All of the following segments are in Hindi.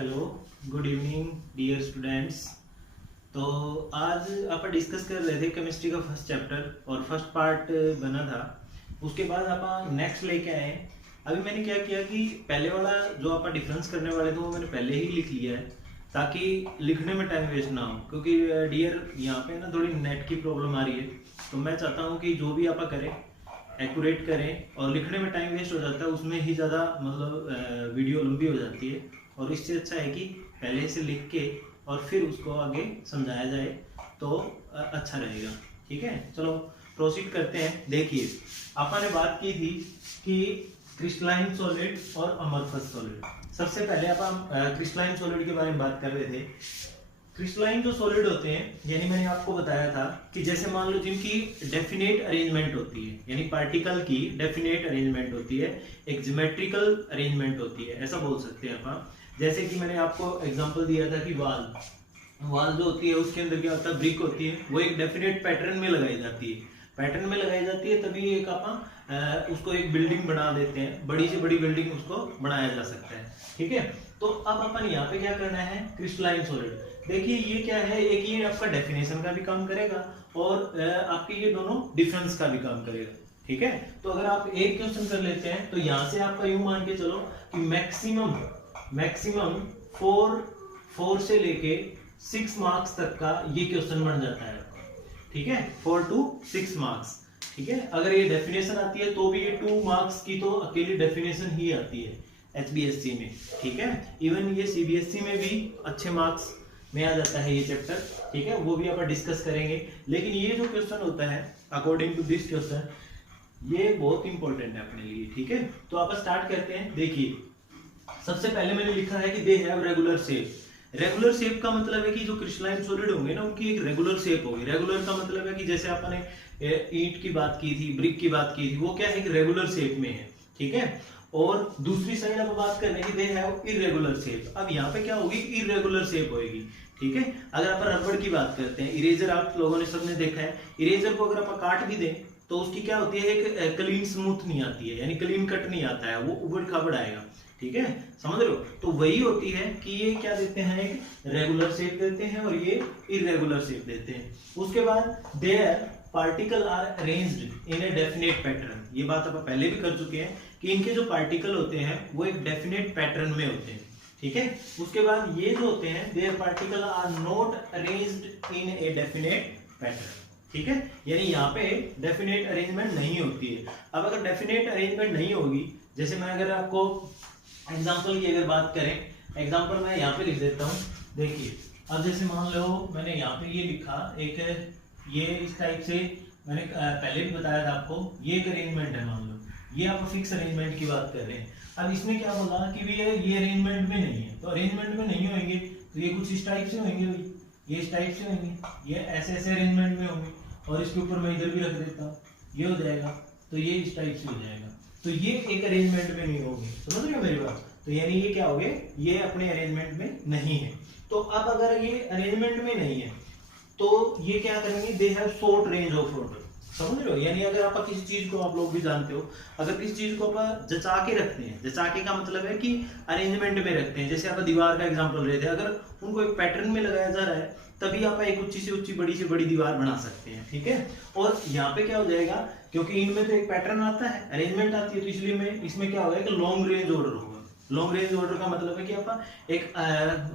Hello, good evening dear students. तो आज आप डिस्कस कर रहे थे केमिस्ट्री का फर्स्ट चैप्टर और फर्स्ट पार्ट बना था। उसके बाद आप नेक्स्ट लेके आए। अभी मैंने क्या किया कि पहले वाला जो आप डिफरेंस करने वाले थे वो मैंने पहले ही लिख लिया है ताकि लिखने में टाइम वेस्ट ना हो, क्योंकि डियर यहाँ पे ना थोड़ी नेट की प्रॉब्लम आ रही है। तो मैं चाहता हूँ कि जो भी आप करें एक्यूरेट करें, और लिखने में टाइम वेस्ट हो जाता है उसमें ही ज़्यादा मतलब वीडियो लंबी हो जाती है। और इससे अच्छा है कि पहले से लिख के और फिर उसको आगे समझाया जाए तो अच्छा रहेगा। ठीक है, चलो प्रोसीड करते हैं। देखिए, आपने बात की थी कि क्रिस्टलाइन सॉलिड और अमorphous सॉलिड। सबसे पहले आप क्रिस्टलाइन सॉलिड के बारे में बात कर रहे थे। क्रिस्टलाइन जो सॉलिड होते हैं, यानी मैंने आपको बताया था कि जैसे मान लो जिनकी डेफिनेट अरेंजमेंट होती है, यानी पार्टिकल की डेफिनेट अरेंजमेंट होती है, एक ज्योमेट्रिकल अरेंजमेंट होती है, ऐसा बोल सकते हैं आप। जैसे कि मैंने आपको एग्जांपल दिया था कि वाल जो होती है उसके अंदर क्या होता है, ब्रिक होती है, वो एक डेफिनेट पैटर्न में लगाई जाती है। पैटर्न में लगाई जाती है तभी एक आप उसको एक बिल्डिंग बना देते हैं, बड़ी से बड़ी बिल्डिंग उसको बनाया जा सकता है। ठीक है, तो अब अपन यहाँ पे क्या करना है, क्रिस्टलाइन सॉलिड। देखिए ये क्या है, एक ये आपका डेफिनेशन का भी काम करेगा और आपके ये दोनों डिफरेंस का भी काम करेगा। ठीक है, तो अगर आप एक क्वेश्चन कर लेते हैं तो यहाँ से आपका यूं मान के चलो कि मैक्सिमम 4 से लेके 6 मार्क्स तक का ये क्वेश्चन बन जाता है आपका। ठीक है, 4 to 6 मार्क्स। ठीक है, अगर ये डेफिनेशन आती है तो भी ये 2 मार्क्स की तो अकेली डेफिनेशन ही आती है HBSC में। ठीक है, इवन ये CBSE में भी अच्छे मार्क्स में आ जाता है ये चैप्टर। ठीक है, वो भी आप डिस्कस करेंगे। लेकिन ये जो क्वेश्चन होता है अकॉर्डिंग टू दिस क्वेश्चन, ये बहुत इंपॉर्टेंट है अपने लिए। ठीक है, तो आप स्टार्ट करते हैं। देखिए, सबसे पहले मैंने लिखा है कि they have regular shape. Regular shape का मतलब है कि जो क्रिस्टलाइन सॉलिड होंगे ना, उनकी एक रेगुलर शेप होगी। रेगुलर का मतलब है कि जैसे आपने ईंट की बात की थी, ब्रिक की बात की थी, वो क्या है, एक रेगुलर शेप में है। ठीक है, और दूसरी साइड आप बात कर रहे हैं कि दे हैव इरेगुलर शेप। अब यहाँ पे क्या होगी, इरेगुलर शेप होगी। ठीक है, अगर आप रबड़ की बात करते हैं, इरेजर आप लोगों ने सबने देखा है, इरेजर को अगर आप काट भी दें तो उसकी क्या होती है, एक क्लीन स्मूथ नहीं आती है, यानी क्लीन कट नहीं आता है, वो उबड़ खाबड़ आएगा। ठीक है, समझ रहे हो। तो वही होती है कि ये क्या देते हैं, एक रेगुलर शेप देते हैं और ये इरेगुलर शेप देते हैं। उसके बाद there particle are arranged in a definite pattern. ये बात आप पहले भी कर चुके हैं कि इनके जो पार्टिकल होते हैं वो एक डेफिनेट पैटर्न में होते हैं। ठीक है, उसके बाद ये जो होते हैं, there particle are not arranged in a definite pattern. ठीक है, यानी यहाँ पे डेफिनेट अरेंजमेंट नहीं होती है। अब अगर डेफिनेट अरेंजमेंट नहीं होगी, जैसे मैं अगर आपको एग्जांपल की अगर बात करें, एग्जांपल मैं यहाँ पे लिख देता हूँ। देखिए, अब जैसे मान लो मैंने यहाँ पे ये लिखा, एक ये इस टाइप से मैंने पहले भी बताया था आपको, ये एक अरेंजमेंट है। मान लो ये आप फिक्स अरेंजमेंट की बात कर रहे हैं। अब इसमें क्या बोला कि भैया ये अरेंजमेंट में नहीं है, तो अरेंजमेंट में नहीं होंगे तो ये कुछ इस टाइप से होंगे भाई, ये इस टाइप से होंगे, ये ऐसे ऐसे अरेंजमेंट में होंगे, और इसके ऊपर मैं इधर भी रख देता हूँ, ये हो जाएगा, तो ये इस टाइप से हो जाएगा। तो ये एक अरेंजमेंट में नहीं होगी, समझ रहे हो मेरी बात। तो यानी ये क्या हो गए, ये अपने अरेंजमेंट में नहीं है। तो अब अगर ये अरेंजमेंट में नहीं है तो ये क्या करेंगे, they have short range of order. समझ रहे हो, यानी अगर आप किसी चीज को, आप लोग भी जानते हो, अगर किसी चीज को आप जचा के रखते हैं, जचा के का मतलब है कि अरेंजमेंट में रखते हैं। जैसे आप दीवार का एग्जांपल लेते हैं, अगर उनको एक पैटर्न में लगाया जा रहा है तभी आप एक ऊंची से ऊंची, बड़ी से बड़ी दीवार बना सकते हैं। ठीक है, और यहाँ पे क्या हो जाएगा, क्योंकि इनमें तो एक पैटर्न आता है, अरेंजमेंट आती है, तो इसलिए में इसमें क्या होगा, एक लॉन्ग रेंज ऑर्डर होगा। लॉन्ग रेंज ऑर्डर का मतलब है कि आप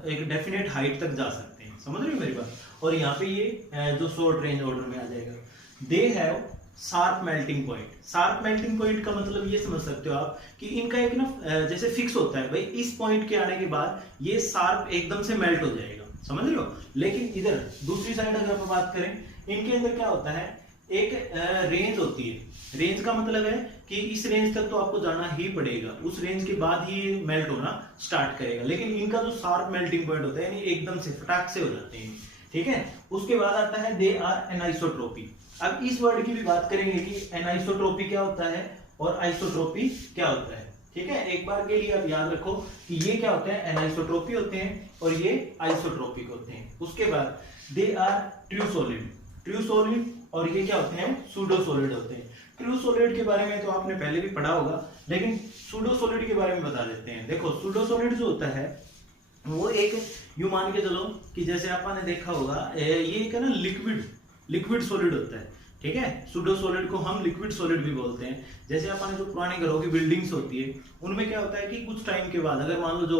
एक डेफिनेट हाइट तक जा सकते हैं। समझ रहे हो मेरी बात। और यहाँ पे ये जो शॉर्ट रेंज ऑर्डर में आ जाएगा। They have sharp melting point. Sharp melting point का मतलब ये समझ सकते हो आप कि इनका एक ना जैसे फिक्स होता है भाई, इस पॉइंट के आने के बाद ये शार्प एकदम से मेल्ट हो जाएगा। समझ रहे हो। लेकिन इधर दूसरी साइड अगर आप बात करें, इनके अंदर क्या होता है, एक रेंज होती है। रेंज का मतलब है कि इस रेंज तक तो आपको जाना ही पड़ेगा, उस रेंज के बाद ही मेल्ट होना स्टार्ट करेगा। लेकिन इनका जो शार्प मेल्टिंग पॉइंट होता है, यानी एकदम से फटाक से हो जाते हैं। ठीक है, उसके बाद आता है दे आर एनाइसोट्रोपी। अब इस वर्ड की भी बात करेंगे कि एनाइसोट्रोपी क्या होता है और आइसोट्रोपी क्या होता है। ठीक है, एक बार के लिए आप याद रखो कि ये क्या होते हैं, एनाइसोट्रोपी होते हैं और ये आइसोट्रोपिक होते हैं। उसके बाद they are true solid. True solid और ये क्या होते हैं, सूडो सॉलिड होते हैं। ट्रू सॉलिड के बारे में तो आपने पहले भी पढ़ा होगा, लेकिन सूडो सॉलिड के बारे में बता देते हैं। देखो, सूडो सॉलिड जो होता है वो एक यूं मान के चलो कि जैसे आपने देखा होगा ये एक है ना लिक्विड सॉलिड होता है, ठीक है। सुडो सॉलिड को हम लिक्विड सॉलिड भी बोलते हैं। जैसे अपन जो पुराने घरों की बिल्डिंग्स होती है उनमें क्या होता है कि कुछ टाइम के बाद अगर मान लो जो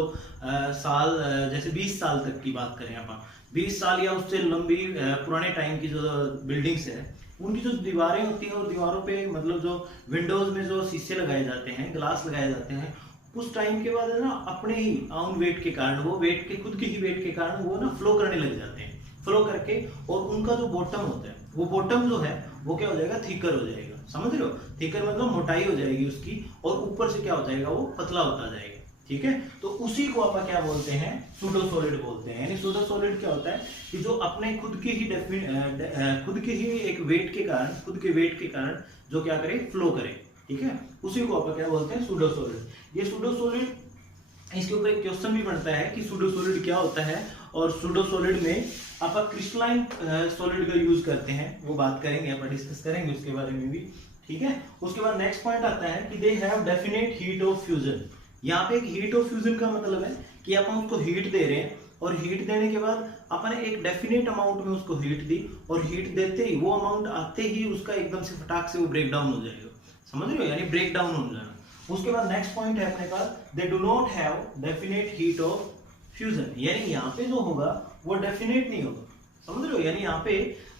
जैसे 20 साल तक की बात करें अपन, 20 साल या उससे लंबी पुराने टाइम की जो बिल्डिंग्स है उनकी जो दीवारें होती हैं और दीवारों पे मतलब जो विंडोज में जो शीशे लगाए जाते हैं, ग्लास लगाए जाते हैं, उस टाइम के बाद है ना अपने ही ऑन वेट के कारण, वो वेट के खुद की ही वेट के कारण वो ना फ्लो करने लग जाते हैं। फ्लो करके और उनका जो बॉटम होता है वो बॉटम जो है वो क्या हो जाएगा, थिकर हो जाएगा। समझ रहे हो, थिकर मतलब मोटाई हो जाएगी उसकी, और ऊपर से क्या हो जाएगा, वो पतला होता जाएगा, ठीक है। तो उसी को आप क्या बोलते हैं, सूडो सॉलिड बोलते हैं। यानी सूडो सॉलिड क्या होता है कि जो अपने खुद की ही एक वेट के कारण, खुद के वेट के कारण जो क्या करे, फ्लो करे, ठीक है। उसी को आप क्या बोलते हैं, सूडो सॉलिड। ये सूडो सॉलिड, इसके ऊपर एक क्वेश्चन भी बनता है कि सूडो सॉलिड क्या होता है, और सूडो सॉलिड में आप क्रिस्टलाइन सॉलिड का यूज करते हैं, वो बात करेंगे, आप डिस्कस करेंगे उसके बारे में भी, ठीक है। उसके बाद नेक्स्ट पॉइंट आता है कि they have definite heat of fusion. यहाँ पे एक हीट ऑफ फ्यूजन का मतलब है कि अपन उसको हीट दे रहे हैं, और हीट देने के बाद अपन ने एक डेफिनेट अमाउंट में उसको हीट दी, और हीट देते ही वो अमाउंट आते ही उसका एकदम से फटाक से वो ब्रेक डाउन हो जाएगा। समझ रहे हो, यानी ब्रेक डाउन हो जाना। उसके बाद नेक्स्ट पॉइंट है अपने पास, they do not have definite heat of fusion. यानी यहाँ पे जो होगा वो डेफिनेट नहीं होगा। समझ रहे हो, यानी यहाँ पे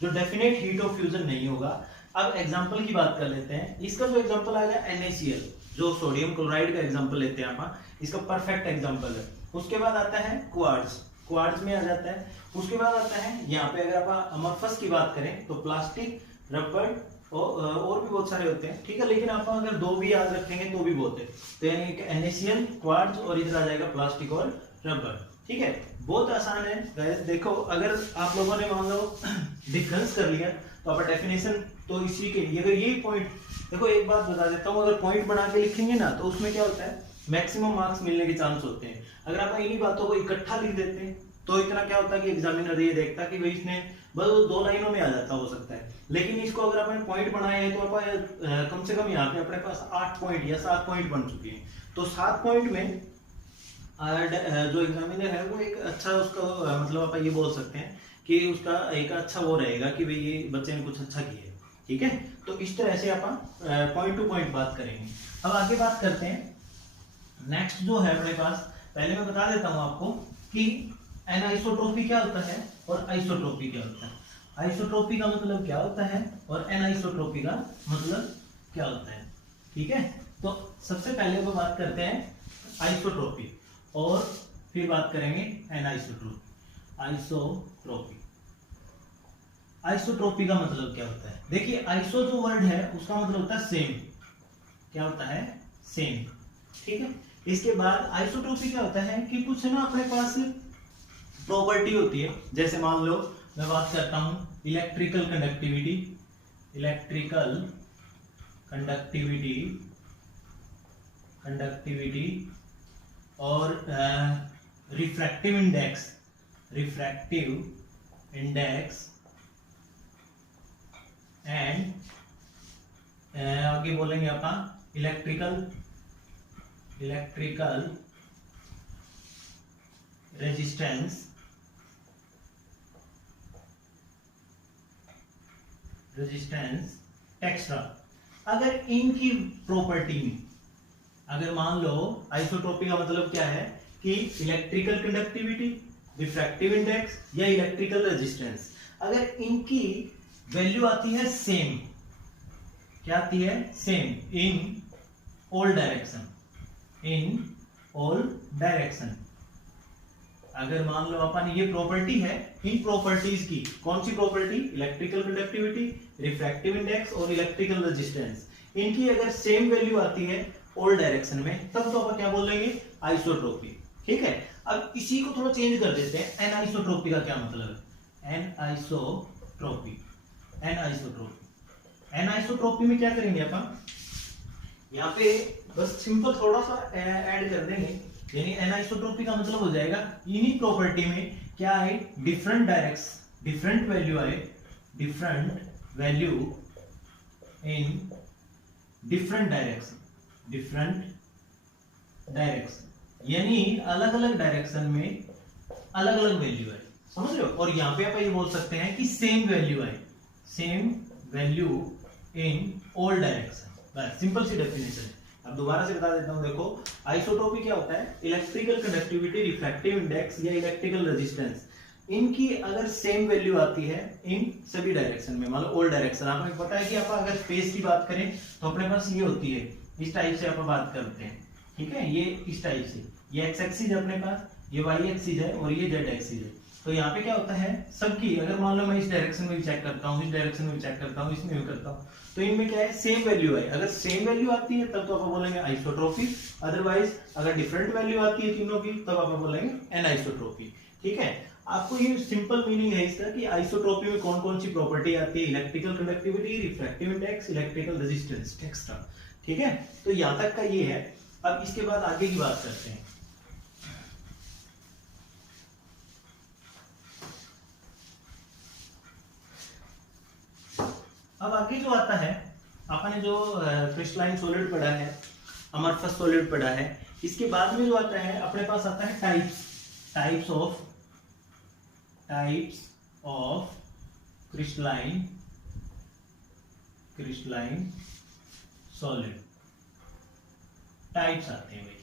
जो डेफिनेट हीट ऑफ फ्यूजन नहीं होगा। अब एग्जांपल की बात कर लेते हैं। इसका जो एग्जांपल आएगा NaCl, जो सोडियम क्लोराइड का एग्जांपल लेते हैं आप, इसका परफेक्ट एग्जांपल है। उसके बाद आता है क्वार्ट्ज में आ जाता है। उसके बाद आता है यहाँ पे अगर आप अमरफस की बात करें तो प्लास्टिक, रबर और भी बहुत सारे होते हैं, ठीक है। लेकिन आप अगर दो भी याद रखेंगे तो भी बहुत है। तो यानी NaCl, क्वार्ट्ज, और इधर आ जाएगा प्लास्टिक और रबर, ठीक है। बहुत आसान है गाइस। देखो अगर आप लोगों ने मान लो डिफरेंस कर लिया तो आप डेफिनेशन तो इसी के लिए, अगर ये पॉइंट देखो, एक बात बता देता हूँ, अगर पॉइंट बना के लिखेंगे ना तो उसमें क्या होता है, मैक्सिमम मार्क्स मिलने के चांस होते हैं। अगर आप इन्हीं बातों को इकट्ठा लिख देते हैं तो इतना क्या होता है कि एग्जामिनर ये देखता कि भाई इसने बस 2 लाइनों में आ जाता, हो सकता है। लेकिन इसको अगर आपने पॉइंट बनाए हैं तो आप कम से कम यहाँ पे अपने पास 8 पॉइंट या 7 पॉइंट बन चुके हैं। तो 7 पॉइंट में जो एग्जामिनर है वो एक अच्छा उसका मतलब आप ये बोल सकते हैं कि उसका एक अच्छा वो रहेगा कि भाई ये बच्चे ने कुछ अच्छा किया है, ठीक है। तो इस तरह से अपन पॉइंट टू पॉइंट बात करेंगे। अब आगे बात करते हैं। नेक्स्ट जो है अपने पास, पहले मैं बता देता हूं आपको कि एनाइसोट्रोपी क्या होता है और आइसोट्रोपी क्या होता है। आइसोट्रोपी का मतलब क्या होता है और एनाइसोट्रोपी का मतलब क्या होता है, ठीक है। तो सबसे पहले वो बात करते हैं आइसोट्रोपी, और फिर बात करेंगे एनाइसोट्रोपी। आइसोट्रोपी का मतलब क्या होता है, देखिए आइसो जो वर्ड है उसका मतलब होता है सेम। क्या होता है, सेम, ठीक है। इसके बाद आइसोट्रोपी क्या होता है कि कुछ ना अपने पास प्रॉपर्टी होती है। जैसे मान लो मैं बात करता हूं इलेक्ट्रिकल कंडक्टिविटी और रिफ्रैक्टिव इंडेक्स एंड आगे बोलेंगे अपन इलेक्ट्रिकल रेजिस्टेंस एक्स्ट्रा। अगर इनकी प्रॉपर्टी में, अगर मान लो आइसोट्रोपी का मतलब क्या है कि इलेक्ट्रिकल कंडक्टिविटी, रिफ्रैक्टिव इंडेक्स या इलेक्ट्रिकल रेजिस्टेंस, अगर इनकी वैल्यू आती है सेम, क्या आती है, सेम इन ऑल डायरेक्शन। अगर मान लो अपन ये प्रॉपर्टी है, इन प्रॉपर्टीज की, कौन सी property, electrical conductivity, refractive index और इलेक्ट्रिकल रेजिस्टेंस, इनकी अगर सेम वैल्यू आती है ऑल डायरेक्शन में, तब तो अपन क्या बोलेंगे, आइसोट्रोपी, ठीक है। अब इसी को थोड़ा चेंज कर देते हैं, एनाइसोट्रोपी का क्या मतलब है, एनाइसोट्रोपी में क्या करेंगे अपन, यहाँ पे बस सिंपल थोड़ा सा ऐड कर देंगे। यानी एनाइसोट्रोपी का मतलब हो जाएगा इन्हीं प्रॉपर्टी में क्या है, डिफरेंट वैल्यू आए, different value in different direction, यानी अलग अलग डायरेक्शन में अलग अलग वैल्यू आए, समझ रहे हो। और यहाँ पे आप ये बोल सकते हैं कि सेम वैल्यू आए, same value in all direction, बस सिंपल सी डेफिनेशन है। अब दोबारा से बता देता हूं, देखो आइसोट्रोपी क्या होता है, इलेक्ट्रिकल कंडक्टिविटी, रिफ्रैक्टिव इंडेक्स या इलेक्ट्रिकल रेजिस्टेंस, इनकी अगर सेम वैल्यू आती है इन सभी डायरेक्शन में, मतलब ऑल डायरेक्शन। आपको पता है कि आप अगर स्पेस की बात करें तो अपने पास ये होती है, इस टाइप से आप बात करते हैं, ठीक है, ये इस टाइप से, ये एक्स एक्सिस है अपने पास, ये वाई एक्सिस है और ये जेड एक्सिस है। तो यहाँ पे क्या होता है, सबकी अगर मान लो मैं इस डायरेक्शन में भी चेक करता हूँ, इस डायरेक्शन में भी चेक करता हूँ, इसमें भी करता हूँ, तो इनमें क्या है, सेम वैल्यू है। अगर सेम वैल्यू आती है तब तो आप बोलेंगे आइसोट्रोपी, अदरवाइज अगर डिफरेंट वैल्यू आती है तीनों की तब आप बोलेंगे एनआइसोट्रोपी। ठीक है, आपको ये सिंपल मीनिंग है इसका कि आइसोट्रोपी में कौन कौन सी प्रॉपर्टी आती है, electrical conductivity, refractive index, electrical resistance, extra. ठीक है, तो यहां तक का ये है। अब इसके बाद आगे की बात करते हैं। अब आगे जो आता है, आपने जो क्रिस्टलाइन सॉलिड पढ़ा है, अमरफस सॉलिड पढ़ा है, इसके बाद में जो आता है अपने पास आता है types of crystalline solid, types आते हैं भाई।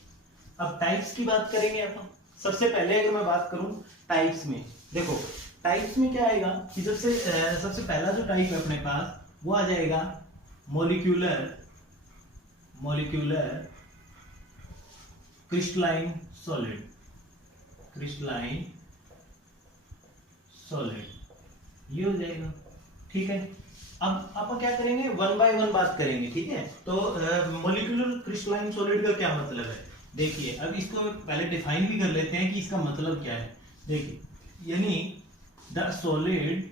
अब टाइप्स की बात करेंगे अपन। सबसे पहले अगर मैं बात करूं टाइप्स में, देखो टाइप्स में क्या आएगा कि सबसे पहला जो टाइप है अपने पास वो आ जाएगा मॉलिक्यूलर क्रिस्टलाइन सॉलिड, ये हो जाएगा। ठीक है, अब आप क्या करेंगे, वन बाय वन बात करेंगे। ठीक है, तो मॉलिक्यूलर क्रिस्टलाइन सॉलिड का क्या मतलब है, देखिए अब इसको पहले डिफाइन भी कर लेते हैं कि इसका मतलब क्या है। देखिए, यानी the solids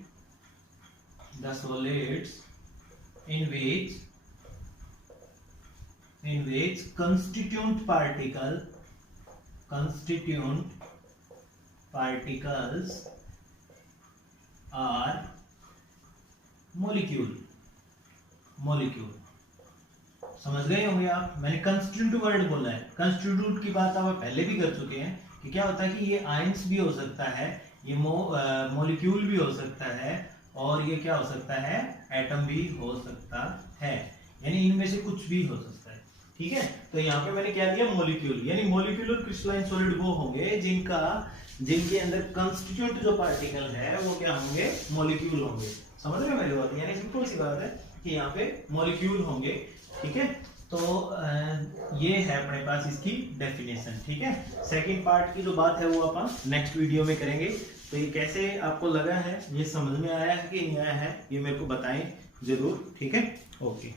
in which constituent particles are molecule। समझ गए होंगे आप, मैंने कंस्टिट्यूट वर्ड बोला है। कंस्टिट्यूट की बात आप पहले भी कर चुके हैं कि क्या होता है कि ये आयंस भी हो सकता है, ये मॉलिक्यूल भी हो सकता है, और ये क्या हो सकता है, एटम भी हो सकता है, यानी इनमें से कुछ भी हो सकता है। ठीक है, तो यहाँ पे मैंने क्या दिया, मॉलिक्यूल, यानी मॉलिक्यूलर क्रिस्टलाइन सॉलिड वो होंगे जिनके अंदर कंस्टिट्यूएंट जो पार्टिकल है वो क्या होंगे, मॉलिक्यूल होंगे। समझ रहे हो मेरी बात, यानी सिंपल सी बात है कि यहाँ पे मॉलिक्यूल होंगे। ठीक है, तो ये है अपने पास इसकी डेफिनेशन। ठीक है, सेकंड पार्ट की जो बात है वो अपन नेक्स्ट वीडियो में करेंगे। तो ये कैसे आपको लगा है, ये समझ में आया है कि नहीं आया है, ये मेरे को बताएं जरूर। ठीक है, ओके।